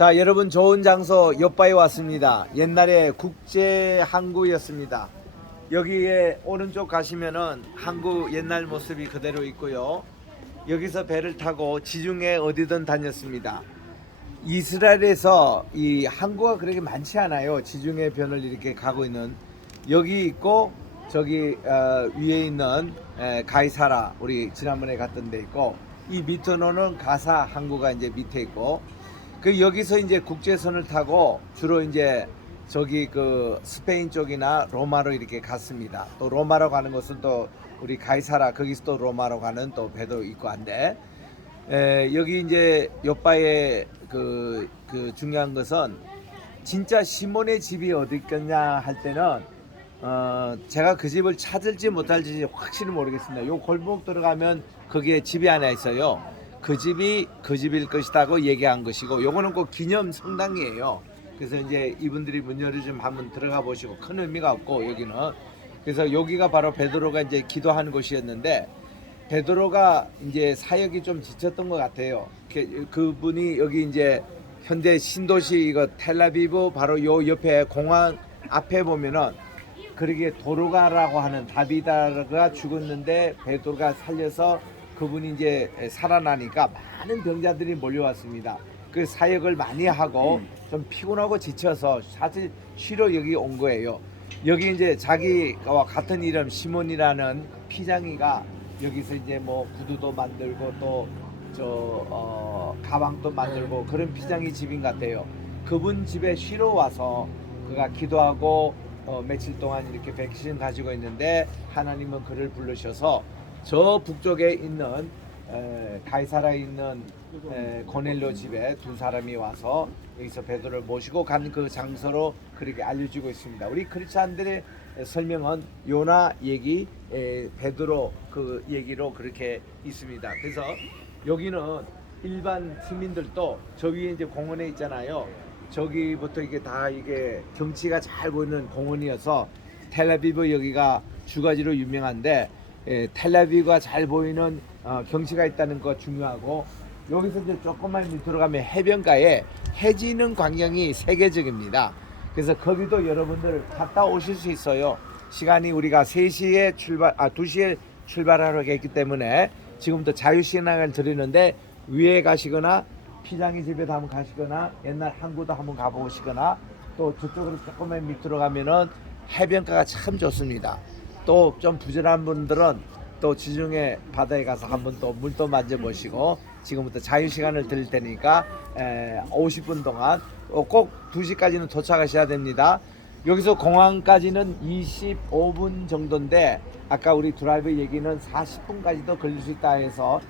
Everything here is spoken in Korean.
자, 여러분 좋은 장소 옆바에 왔습니다. 옛날에 국제 항구였습니다. 여기에 오른쪽 가시면은 항구 옛날 모습이 그대로 있고요. 여기서 배를 타고 지중해 어디든 다녔습니다. 이스라엘에서 이 항구가 그렇게 많지 않아요. 지중해 변을 이렇게 가고 있는 여기 있고 저기 어, 위에 있는 에, 가이사라 우리 지난번에 갔던 데 있고 이 밑으로는 가사 항구가 이제 밑에 있고 그 여기서 이제 국제선을 타고 주로 이제 저기 그 스페인 쪽이나 로마로 이렇게 갔습니다. 또 로마로 가는 것은 또 우리 가이사라 거기서 또 로마로 가는 또 배도 있고 한데 에, 여기 이제 옆바에 그, 그 중요한 것은 진짜 시몬의 집이 어디 있겠냐 할 때는 어, 제가 그 집을 찾을지 못할지 확실히 모르겠습니다. 요 골목 들어가면 거기에 집이 하나 있어요. 그 집이 그 집일 것이다고 얘기한 것이고 요거는 꼭 기념 성당이에요. 그래서 이제 이분들이 문 열어주면 한번 들어가 보시고 큰 의미가 없고 여기는 그래서 여기가 바로 베드로가 이제 기도하는 곳이었는데 베드로가 이제 사역이 좀 지쳤던 것 같아요. 그- 그분이 여기 이제 현대 신도시 이거 텔라비브 바로 요 옆에 공항 앞에 보면은 그러게 도로가라고 하는 다비다가 죽었는데 베드로가 살려서 그분이 이제 살아나니까 많은 병자들이 몰려왔습니다. 그 사역을 많이 하고 좀 피곤하고 지쳐서 사실 쉬러 여기 온 거예요. 여기 이제 자기와 같은 이름 시몬이라는 피장이가 여기서 이제 뭐 구두도 만들고 또저 어, 가방도 만들고 그런 피장이 집인 것 같아요. 그분 집에 쉬러 와서 그가 기도하고 어, 며칠 동안 이렇게 백신 가지고 있는데 하나님은 그를 부르셔서 저 북쪽에 있는 에, 가이사라에 있는 에, 고넬료 집에 두 사람이 와서 여기서 베드로를 모시고 간 그 장소로 그렇게 알려주고 있습니다. 우리 크리스찬들의 설명은 요나 얘기, 에, 베드로 그 얘기로 그렇게 있습니다. 그래서 여기는 일반 시민들도 저 위에 이제 공원에 있잖아요. 저기부터 이게 다 이게 경치가 잘 보이는 공원이어서 텔라비브 여기가 주가지로 유명한데 예, 텔라비브가 잘 보이는 어, 경치가 있다는 거 중요하고 여기서 이제 조금만 밑으로 가면 해변가에 해지는 광경이 세계적입니다. 그래서 거기도 여러분들 갔다 오실 수 있어요. 시간이 우리가 3시에 출발, 아, 2시에 출발하러 했기 때문에 지금부터 자유시간을 드리는데 위에 가시거나 피장이 집에도 한번 가시거나 옛날 항구도 한번 가보시거나 또 저쪽으로 조금만 밑으로 가면은 해변가가 참 좋습니다. 또 좀 부지런한 분들은 또 지중해 바다에 가서 한번 또 물도 만져보시고 지금부터 자유 시간을 드릴 테니까 에, 50분 동안 어, 꼭 2시까지는 도착하셔야 됩니다. 여기서 공항까지는 25분 정도인데 아까 우리 드라이브 얘기는 40분까지도 걸릴 수 있다 해서